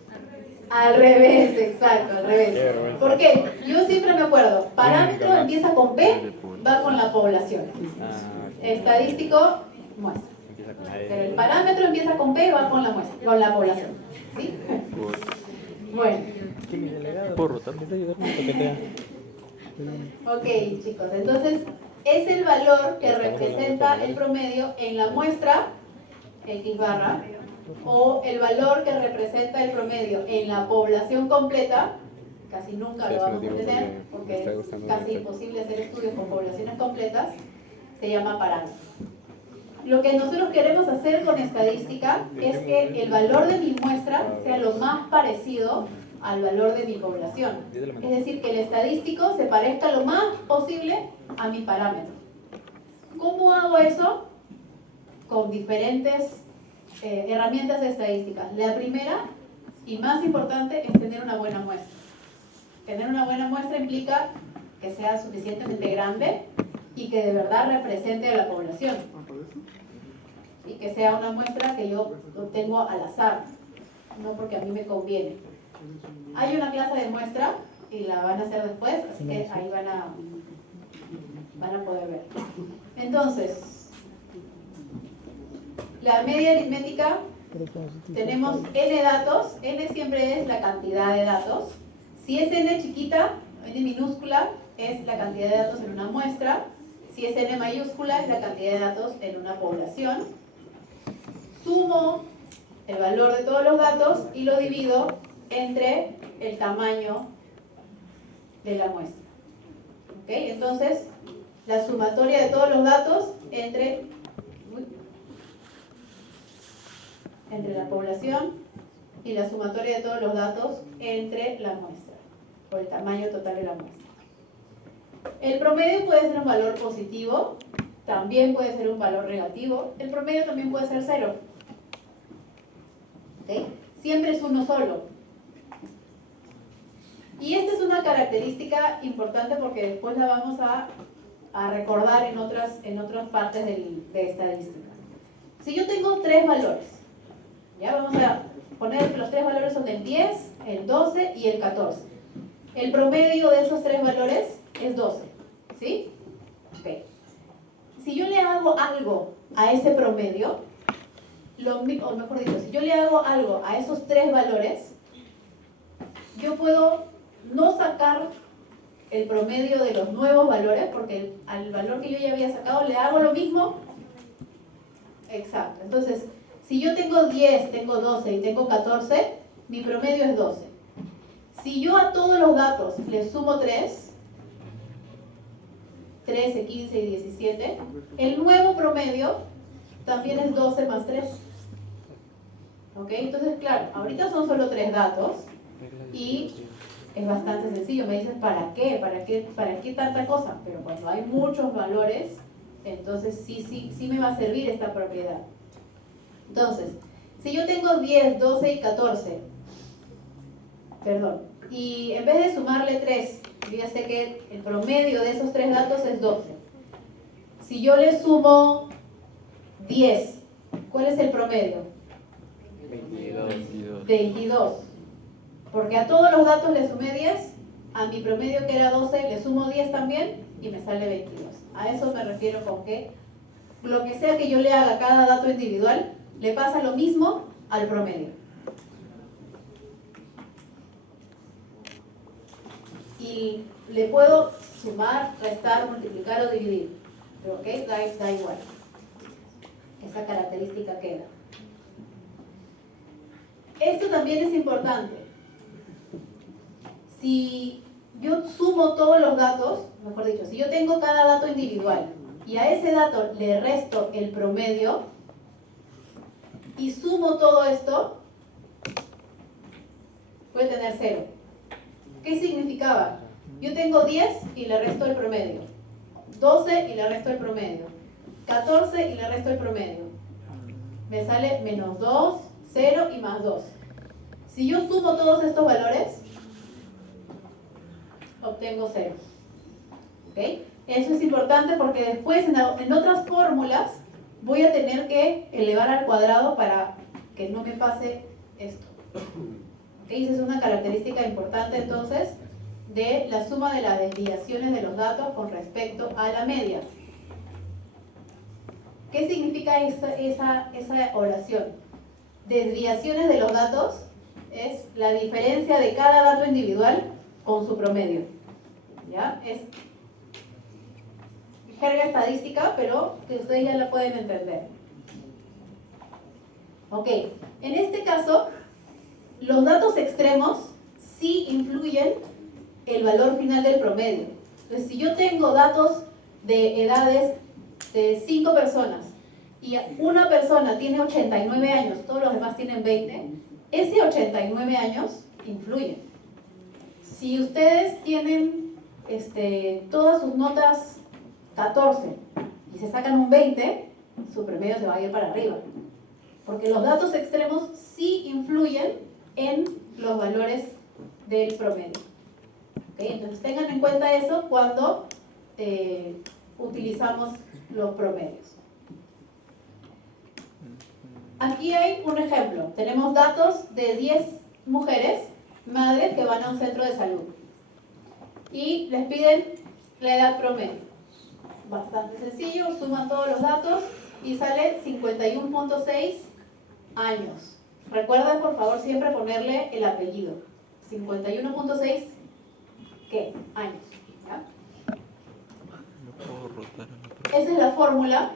Al revés, exacto, al Qué revés. vergüenza. ¿Por qué? Yo siempre me acuerdo, parámetro Nunca más. empieza con P, va con la población. Estadístico, muestra. Empieza con Pero el parámetro empieza con P, va con la muestra, con la población. ¿Sí? Bueno, ¿Qué mi delegado? ¿Puedo rotar? ¿Quieres ayudarme a toquetear? ok chicos, entonces es el valor que representa el promedio en la muestra, X barra, o el valor que representa el promedio en la población completa. Casi nunca Sí, lo es vamos a motivo tener porque me porque está es gustando casi mucho. imposible hacer estudios con poblaciones completas. Se llama parámetro. Lo que nosotros queremos hacer con estadística es que el valor de mi muestra sea lo más parecido al valor de mi población. Es decir, que el estadístico se parezca lo más posible a mi parámetro. ¿Cómo hago eso? Con diferentes herramientas de estadística. La primera y más importante es tener una buena muestra. Tener una buena muestra implica que sea suficientemente grande y que de verdad represente a la población. Y que sea una muestra que yo obtengo al azar, no porque a mí me conviene. Hay una clase de muestra y la van a hacer después, así que ahí van a poder ver. Entonces, la media aritmética, tenemos n datos. N siempre es la cantidad de datos. Si es n chiquita, n minúscula, es la cantidad de datos en una muestra. Si es n mayúscula, es la cantidad de datos en una población. Sumo el valor de todos los datos y lo divido entre el tamaño de la muestra. ¿Ok? Entonces, la sumatoria de todos los datos entre la población y la sumatoria de todos los datos entre la muestra, por el tamaño total de la muestra. El promedio puede ser un valor positivo, también puede ser un valor negativo, el promedio también puede ser 0. ¿Okay? Siempre es uno solo. Y esta es una característica importante porque después la vamos a recordar en otras partes de estadística. Si yo tengo 3 valores, ya vamos a poner que los 3 valores son el 10, el 12 y el 14. El promedio de esos 3 valores es 12, ¿sí? Okay. Si yo le hago algo a ese promedio, o mejor dicho, si yo le hago algo a esos 3 valores, yo puedo no sacar el promedio de los nuevos valores, porque al valor que yo ya había sacado le hago lo mismo, Exacto. Entonces, si yo tengo 10, tengo 12 y tengo 14, mi promedio es 12. Si yo a todos los datos le sumo 3, 13, 15 y 17, el nuevo promedio también es 12 más 3. ¿Ok? Entonces, claro, ahorita son solo 3 datos y es bastante sencillo. Me dices, ¿para qué? ¿Para qué tanta cosa? Pero cuando hay muchos valores, entonces sí me va a servir esta propiedad. Entonces, si yo tengo 10, 12 y 14, perdón, y en vez de sumarle 3, yo ya sé que el promedio de esos 3 datos es 12. Si yo le sumo 10, ¿cuál es el promedio? 22. 22. Porque a todos los datos le sumé 10, a mi promedio que era 12 le sumo 10 también y me sale 22. A eso me refiero con que lo que sea que yo le haga a cada dato individual, le pasa lo mismo al promedio. Y le puedo sumar, restar, multiplicar o dividir. Pero ¿ok? Da igual. Esa característica queda. Esto también es importante. Si yo sumo todos los datos, mejor dicho, si yo tengo cada dato individual y a ese dato le resto el promedio y sumo todo esto, voy a tener 0. ¿Qué significaba? Yo tengo 10 y le resto el promedio, 12 y le resto el promedio, 14 y le resto el promedio. Me sale menos 2, 0 y más 2. Si yo sumo todos estos valores, obtengo 0. ¿Ok? Eso es importante porque después en otras fórmulas voy a tener que elevar al cuadrado para que no me pase esto. ¿Ok? Esa es una característica importante entonces de la suma de las desviaciones de los datos con respecto a la media. ¿Qué significa esa oración? Desviaciones de los datos es la diferencia de cada dato individual con su promedio. ¿Ya? Es jerga estadística, pero que ustedes ya la pueden entender. Ok, en este caso, los datos extremos sí influyen el valor final del promedio. Entonces, si yo tengo datos de edades de 5 personas y una persona tiene 89 años, todos los demás tienen 20, ese 89 años influye. Si ustedes tienen todas sus notas 14 y se sacan un 20, su promedio se va a ir para arriba. Porque los datos extremos sí influyen en los valores del promedio. ¿Okay? Entonces tengan en cuenta eso cuando utilizamos los promedios. Aquí hay un ejemplo. Tenemos datos de 10 mujeres, madres, que van a un centro de salud. Y les piden la edad promedio. Bastante sencillo, suman todos los datos y sale 51.6 años. Recuerden, por favor, siempre ponerle el apellido. 51.6, ¿qué? Años. ¿Ya? Esa es la fórmula.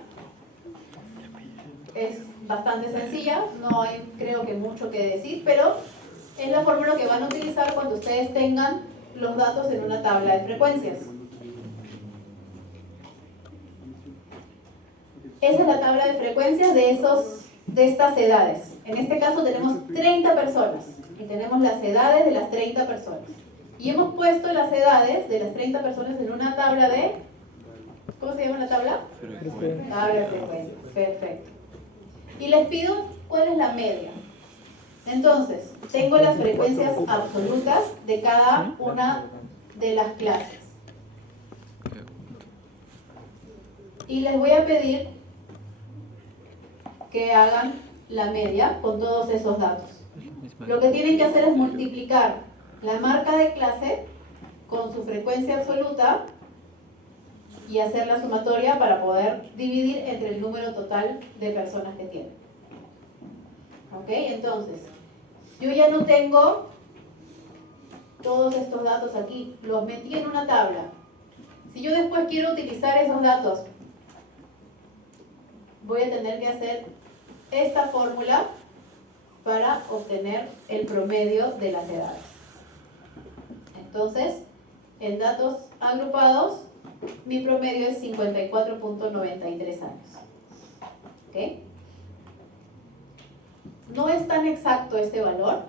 Es bastante sencilla, no hay, creo que mucho que decir, pero es la fórmula que van a utilizar cuando ustedes tengan los datos en una tabla de frecuencias. Esa es la tabla de frecuencias de estas edades. En este caso tenemos 30 personas y tenemos las edades de las 30 personas. Y hemos puesto las edades de las 30 personas en una tabla de... ¿Cómo se llama la tabla? Tabla de frecuencias. Perfecto. Y les pido cuál es la media. Entonces, tengo las frecuencias absolutas de cada una de las clases. Y les voy a pedir que hagan la media con todos esos datos. Lo que tienen que hacer es multiplicar la marca de clase con su frecuencia absoluta y hacer la sumatoria para poder dividir entre el número total de personas que tienen. ¿Ok? Entonces, yo ya no tengo todos estos datos aquí, los metí en una tabla. Si yo después quiero utilizar esos datos voy a tener que hacer esta fórmula para obtener el promedio de las edades. Entonces, en datos agrupados, mi promedio es 54.93 años. ¿Ok? No es tan exacto este valor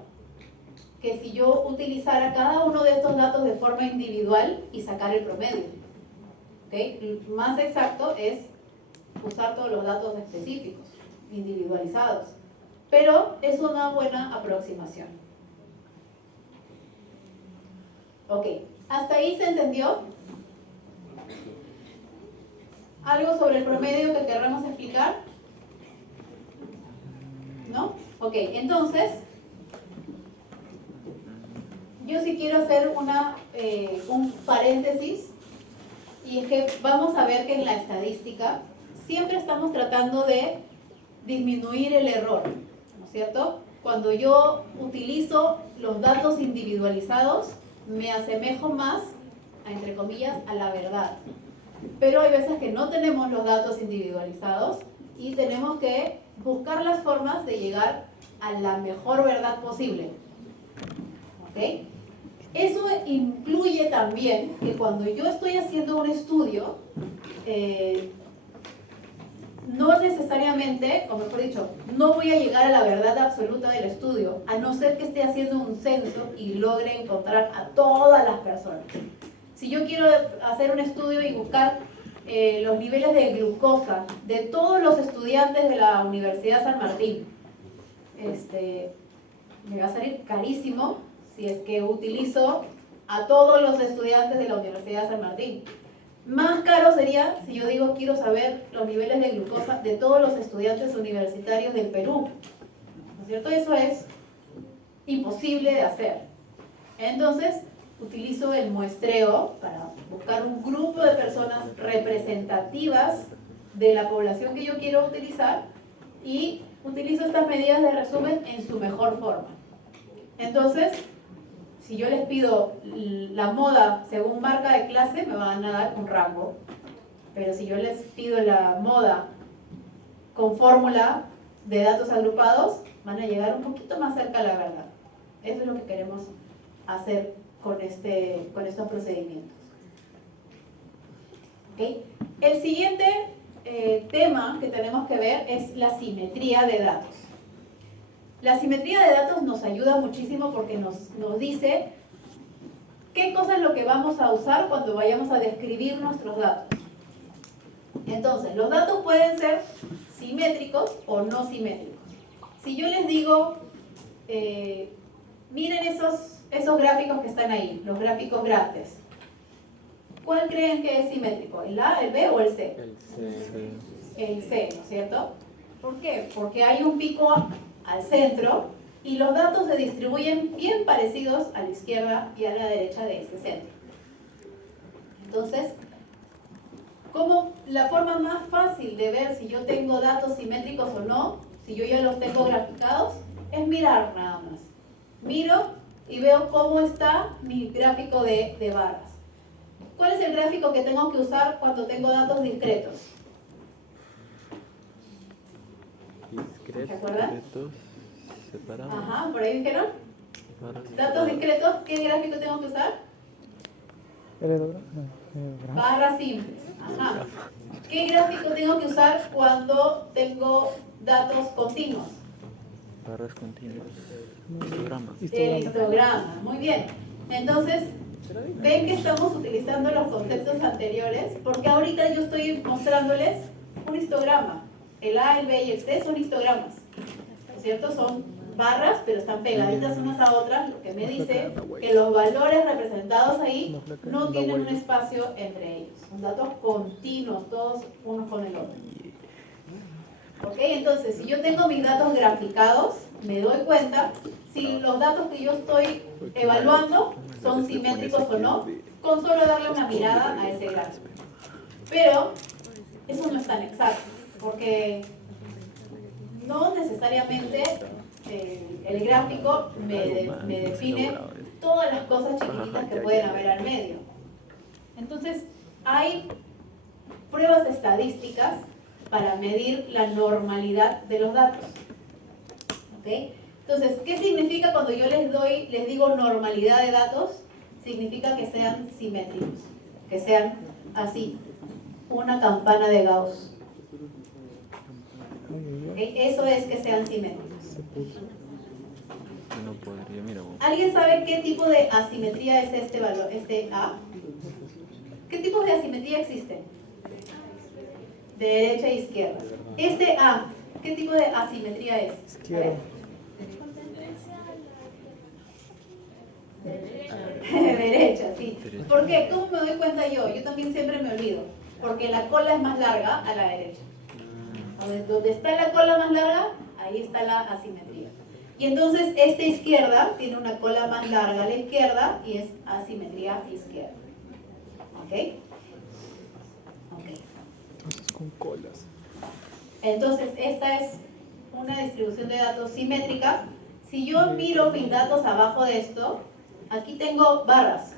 que si yo utilizara cada uno de estos datos de forma individual y sacar el promedio. ¿Ok? Más exacto es usar todos los datos específicos, individualizados. Pero es una buena aproximación. Ok, ¿hasta ahí se entendió? ¿Algo sobre el promedio que querramos explicar? ¿No? Ok, entonces, yo sí quiero hacer un paréntesis, y es que vamos a ver que en la estadística siempre estamos tratando de disminuir el error, ¿no es cierto? Cuando yo utilizo los datos individualizados, me asemejo más, entre comillas, a la verdad. Pero hay veces que no tenemos los datos individualizados y tenemos que buscar las formas de llegar a la mejor verdad posible. ¿Ok? Eso incluye también que cuando yo estoy haciendo un estudio, no necesariamente, o mejor dicho, no voy a llegar a la verdad absoluta del estudio, a no ser que esté haciendo un censo y logre encontrar a todas las personas. Si yo quiero hacer un estudio y buscar los niveles de glucosa de todos los estudiantes de la Universidad San Martín, me va a salir carísimo si es que utilizo a todos los estudiantes de la Universidad San Martín. Más caro sería si yo digo quiero saber los niveles de glucosa de todos los estudiantes universitarios del Perú. ¿No es cierto? Eso es imposible de hacer. Entonces, utilizo el muestreo para buscar un grupo de personas representativas de la población que yo quiero utilizar y utilizo estas medidas de resumen en su mejor forma. Entonces, si yo les pido la moda según marca de clase, me van a dar un rango. Pero si yo les pido la moda con fórmula de datos agrupados, van a llegar un poquito más cerca a la verdad. Eso es lo que queremos hacer con estos procedimientos. ¿Okay? El siguiente tema que tenemos que ver es la simetría de datos. La simetría de datos nos ayuda muchísimo porque nos dice qué cosa es lo que vamos a usar cuando vayamos a describir nuestros datos. Entonces, los datos pueden ser simétricos o no simétricos. Si yo les digo, miren esos gráficos que están ahí, los gráficos grandes. ¿Cuál creen que es simétrico? ¿El A, el B o el C? El C. El C, ¿no es cierto? ¿Por qué? Porque hay un pico al centro y los datos se distribuyen bien parecidos a la izquierda y a la derecha de ese centro. Entonces, ¿cómo la forma más fácil de ver si yo tengo datos simétricos o no, si yo ya los tengo graficados, es mirar nada más? Miro y veo cómo está mi gráfico de barras. ¿Cuál es el gráfico que tengo que usar cuando tengo datos discretos? ¿Se acuerdan? Discretos, separados. Ajá, por ahí dijeron. Barras Datos separadas. discretos, ¿qué gráfico tengo que usar? Barras simples. Ajá. ¿Qué gráfico tengo que usar cuando tengo datos continuos? Barras continuas. Histogramas. El histograma. Muy bien. Entonces, ven que estamos utilizando los conceptos anteriores porque ahorita yo estoy mostrándoles un histograma. El A, el B y el C son histogramas. ¿No es cierto? Son barras, pero están pegaditas unas a otras, lo que me dice que los valores representados ahí no tienen un espacio entre ellos. Son datos continuos, todos unos con el otro. ¿Ok? Entonces, si yo tengo mis datos graficados, me doy cuenta si los datos que yo estoy evaluando son simétricos o no, con solo darle una mirada a ese gráfico. Pero eso no es tan exacto, porque no necesariamente el gráfico me define todas las cosas chiquititas que pueden haber al medio. Entonces, hay pruebas estadísticas para medir la normalidad de los datos. ¿Ok? Entonces, ¿qué significa cuando yo les digo normalidad de datos? Significa que sean simétricos, que sean así, una campana de Gauss. ¿Ok? Eso es que sean simétricos. Yo no podría, mira, vos. ¿Alguien sabe qué tipo de asimetría es este valor, este A? ¿Qué tipos de asimetría existen? De derecha a izquierda. Este A, ¿qué tipo de asimetría es? A ver. Derecha, sí. ¿Por qué? ¿Cómo me doy cuenta yo? Yo también siempre me olvido. Porque la cola es más larga a la derecha. Donde está la cola más larga, ahí está la asimetría. Y entonces esta izquierda tiene una cola más larga a la izquierda y es asimetría izquierda. ¿Ok? Ok. Entonces con colas. Entonces esta es una distribución de datos simétrica. Si yo miro mis datos abajo de esto, aquí tengo barras.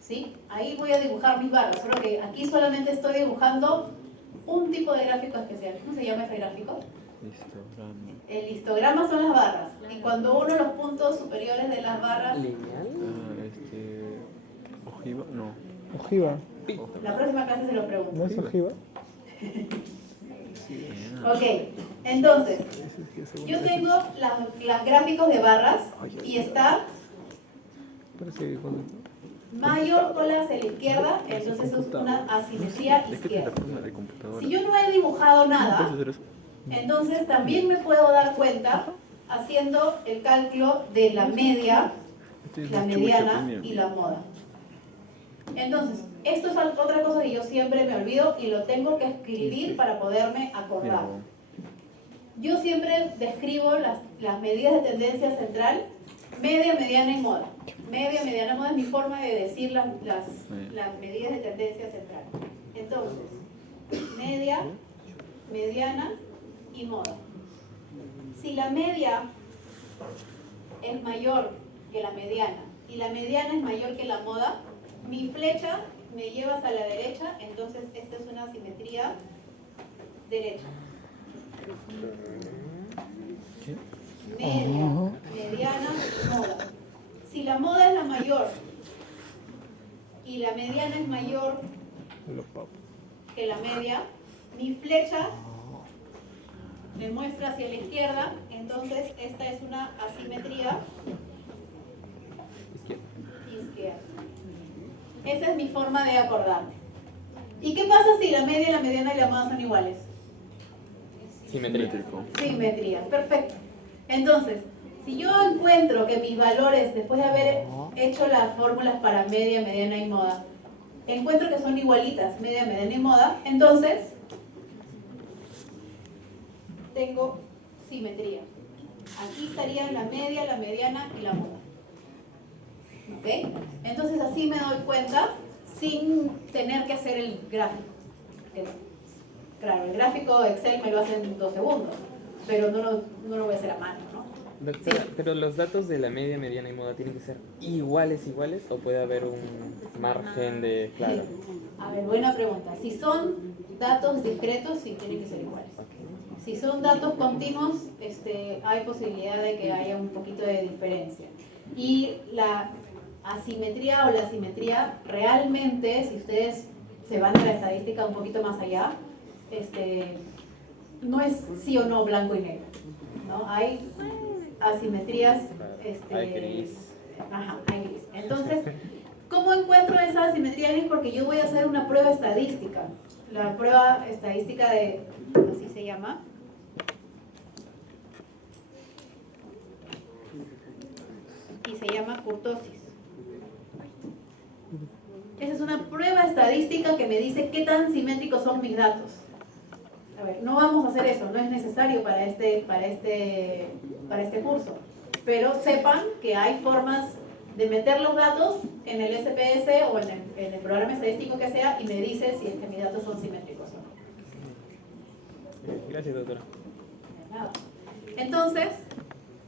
¿Sí? Ahí voy a dibujar mis barras, solo que aquí solamente estoy dibujando un tipo de gráfico especial. ¿Cómo se llama ese gráfico? Histograma. El histograma son las barras. Y cuando uno los puntos superiores de las barras, Ojiva, no. Ojiva. la próxima clase se lo pregunto. ¿No es ojiva? Ok, entonces, yo tengo las gráficos de barras y está Parece mayor cola hacia la izquierda, entonces es una asimetría Es que esta es la izquierda. forma de computadora. Si yo no he dibujado ¿Puedes nada, hacer eso? entonces también me puedo dar cuenta haciendo el cálculo de la media, Este es la más chucha, mediana pues, mira. y la moda. Entonces, esto es otra cosa que yo siempre me olvido y lo tengo que escribir para poderme Mira, acordar. vos. Yo siempre describo las medidas de tendencia central, media, mediana y moda. Media, mediana, moda es mi forma de decir las medidas de tendencia central. Entonces, media, mediana y moda. Si la media es mayor que la mediana y la mediana es mayor que la moda, mi flecha me lleva hacia la derecha, entonces esta es una simetría derecha. Media, mediana, moda. Si la moda es la mayor y la mediana es mayor que la media, mi flecha me muestra hacia la izquierda, entonces esta es una asimetría izquierda. Esa es mi forma de acordarme. ¿Y qué pasa si la media, la mediana y la moda son iguales? Simétrico. Simetría, perfecto. Entonces, si yo encuentro que mis valores, después de haber hecho las fórmulas para media, mediana y moda, encuentro que son igualitas, media, mediana y moda, entonces tengo simetría. Aquí estarían la media, la mediana y la moda. ¿Ok? Entonces así me doy cuenta sin tener que hacer el gráfico. Claro, el gráfico Excel me lo hace en 2 segundos, pero no lo voy a hacer a mano, ¿no? Doctora, pero los datos de la media, mediana y moda tienen que ser iguales o puede haber un margen de... Claro. A ver, buena pregunta. Si son datos discretos, sí tienen que ser iguales. Si son datos continuos, hay posibilidad de que haya un poquito de diferencia. Y la asimetría o la simetría, realmente, si ustedes se van a la estadística un poquito más allá, no es sí o no blanco y negro, ¿no? Hay asimetrías, Hay gris. Ajá, hay gris. Entonces, ¿cómo encuentro esa asimetría gris? Porque yo voy a hacer una prueba estadística. La prueba estadística así se llama. Y se llama kurtosis. Esa es una prueba estadística que me dice qué tan simétricos son mis datos. A ver, no vamos a hacer eso, no es necesario para este curso. Pero sepan que hay formas de meter los datos en el SPS o en el programa estadístico que sea y me dice si es que mis datos son simétricos o no. Gracias, doctora. De nada. Entonces,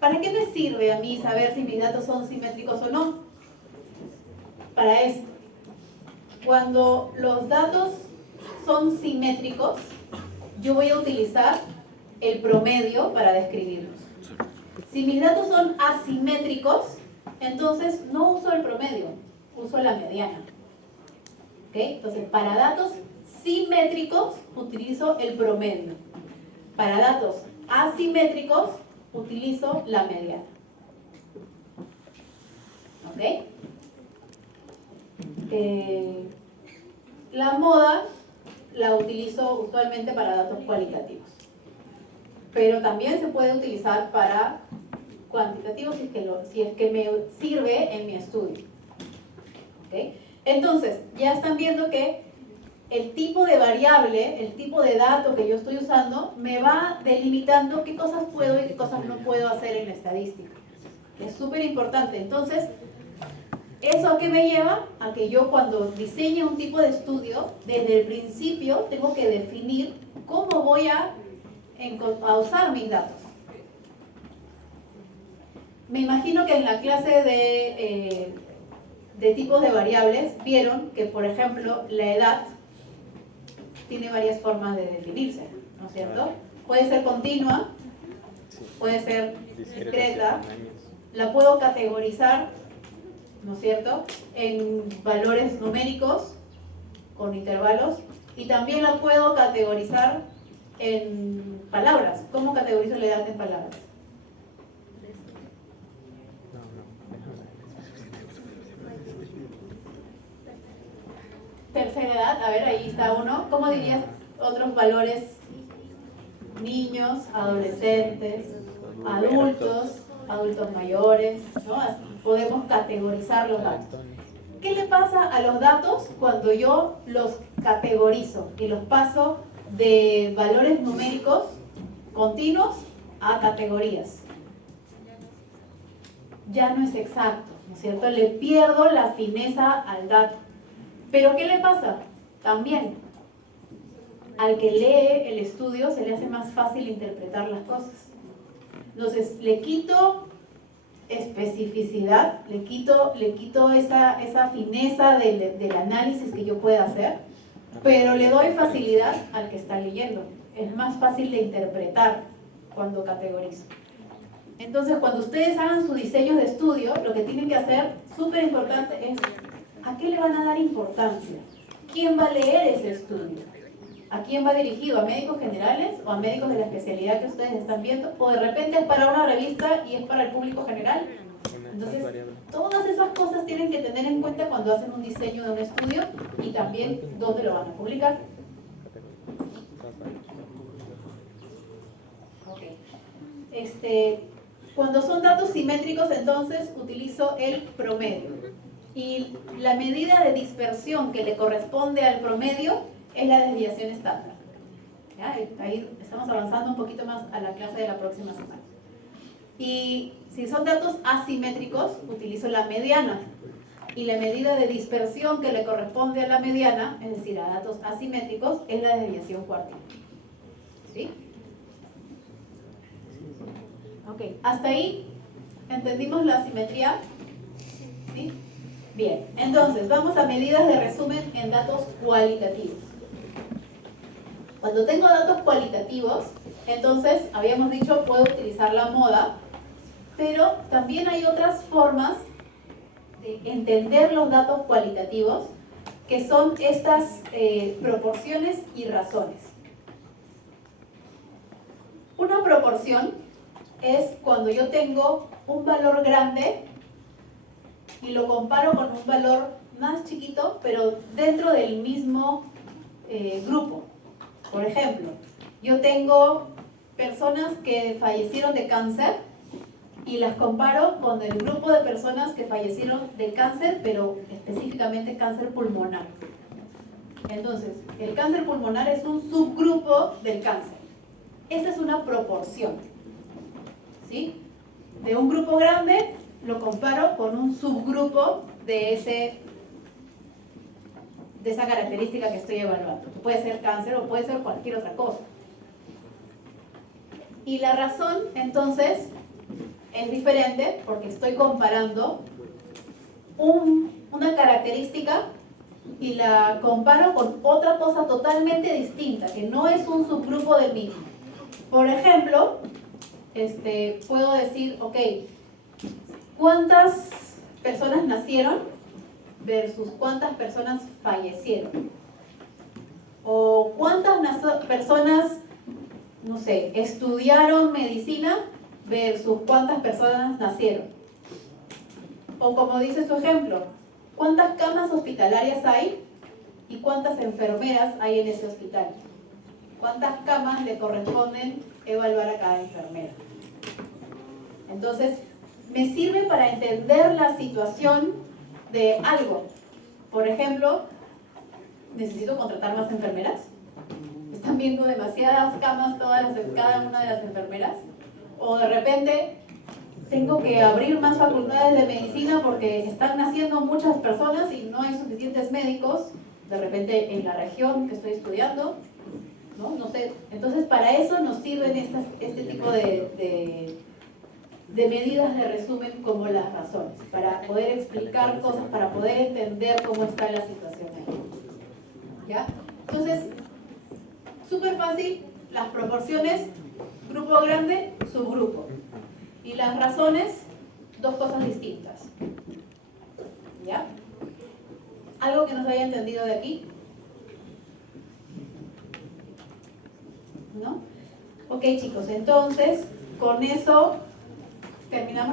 ¿para qué me sirve a mí saber si mis datos son simétricos o no? Para esto. Cuando los datos son simétricos, yo voy a utilizar el promedio para describirlos. Si mis datos son asimétricos, entonces no uso el promedio, uso la mediana. ¿Ok? Entonces, para datos simétricos utilizo el promedio. Para datos asimétricos utilizo la mediana. ¿Ok? La moda la utilizo usualmente para datos cualitativos, pero también se puede utilizar para cuantitativos si es que me sirve en mi estudio. ¿Ok? Entonces, ya están viendo que el tipo de variable, el tipo de dato que yo estoy usando, me va delimitando qué cosas puedo y qué cosas no puedo hacer en la estadística. Es súper importante. Entonces, ¿eso a qué me lleva? A que yo cuando diseño un tipo de estudio, desde el principio tengo que definir cómo voy a usar mis datos. Me imagino que en la clase de tipos de variables vieron que, por ejemplo, la edad tiene varias formas de definirse, ¿no es cierto? Puede ser continua, puede ser discreta, la puedo categorizar, ¿no es cierto?, en valores numéricos con intervalos, y también la puedo categorizar en palabras. ¿Cómo categorizo la edad en palabras? Tercera edad, a ver, ahí está uno. ¿Cómo dirías otros valores? Niños, adolescentes, adultos, adultos mayores, ¿no? Así podemos categorizar los datos. ¿Qué le pasa a los datos cuando yo los categorizo y los paso de valores numéricos continuos a categorías? Ya no es exacto, ¿no es cierto? Le pierdo la fineza al dato. ¿Pero qué le pasa? También, al que lee el estudio se le hace más fácil interpretar las cosas. Entonces, le quito especificidad, le quito esa fineza del análisis que yo pueda hacer, pero le doy facilidad al que está leyendo. Es más fácil de interpretar cuando categorizo. Entonces, cuando ustedes hagan sus diseños de estudio, lo que tienen que hacer, súper importante, es ¿a qué le van a dar importancia? ¿Quién va a leer ese estudio? ¿A quién va dirigido? ¿A médicos generales o a médicos de la especialidad que ustedes están viendo? ¿O de repente es para una revista y es para el público general? Entonces, todas esas cosas tienen que tener en cuenta cuando hacen un diseño de un estudio y también dónde lo van a publicar. Ok. Cuando son datos simétricos, entonces utilizo el promedio. Y la medida de dispersión que le corresponde al promedio es la desviación estándar. ¿Ya? Ahí estamos avanzando un poquito más a la clase de la próxima semana. Y si son datos asimétricos, utilizo la mediana. Y la medida de dispersión que le corresponde a la mediana, es decir, a datos asimétricos, es la desviación cuartile. ¿Sí? Ok, hasta ahí entendimos la asimetría. ¿Sí? Bien, entonces vamos a medidas de resumen en datos cualitativos. Cuando tengo datos cualitativos, entonces habíamos dicho puedo utilizar la moda, pero también hay otras formas de entender los datos cualitativos, que son estas proporciones y razones. Una proporción es cuando yo tengo un valor grande y lo comparo con un valor más chiquito, pero dentro del mismo grupo. Por ejemplo, yo tengo personas que fallecieron de cáncer y las comparo con el grupo de personas que fallecieron de cáncer, pero específicamente cáncer pulmonar. Entonces, el cáncer pulmonar es un subgrupo del cáncer. Esa es una proporción. ¿Sí? De un grupo grande lo comparo con un subgrupo de esa característica que estoy evaluando. Puede ser cáncer o puede ser cualquier otra cosa. Y la razón, entonces, es diferente porque estoy comparando una característica y la comparo con otra cosa totalmente distinta, que no es un subgrupo del mismo. Por ejemplo, puedo decir, ok, ¿cuántas personas nacieron versus cuántas personas fallecieron? O cuántas personas, no sé, estudiaron medicina versus cuántas personas nacieron. O como dice su ejemplo, ¿cuántas camas hospitalarias hay y cuántas enfermeras hay en ese hospital? ¿Cuántas camas le corresponden evaluar a cada enfermera? Entonces, me sirve para entender la situación de algo. Por ejemplo, ¿necesito contratar más enfermeras? ¿Están viendo demasiadas camas cada una de las enfermeras? O de repente, tengo que abrir más facultades de medicina porque están naciendo muchas personas y no hay suficientes médicos, de repente en la región que estoy estudiando, no sé. Entonces, para eso nos sirven este tipo de medidas de resumen como las razones, para poder explicar cosas, para poder entender cómo está la situación ahí. ¿Ya? Entonces, súper fácil, las proporciones, grupo grande, subgrupo. Y las razones, dos cosas distintas. ¿Ya? ¿Algo que nos haya entendido de aquí? ¿No? Ok, chicos, entonces, con eso terminamos la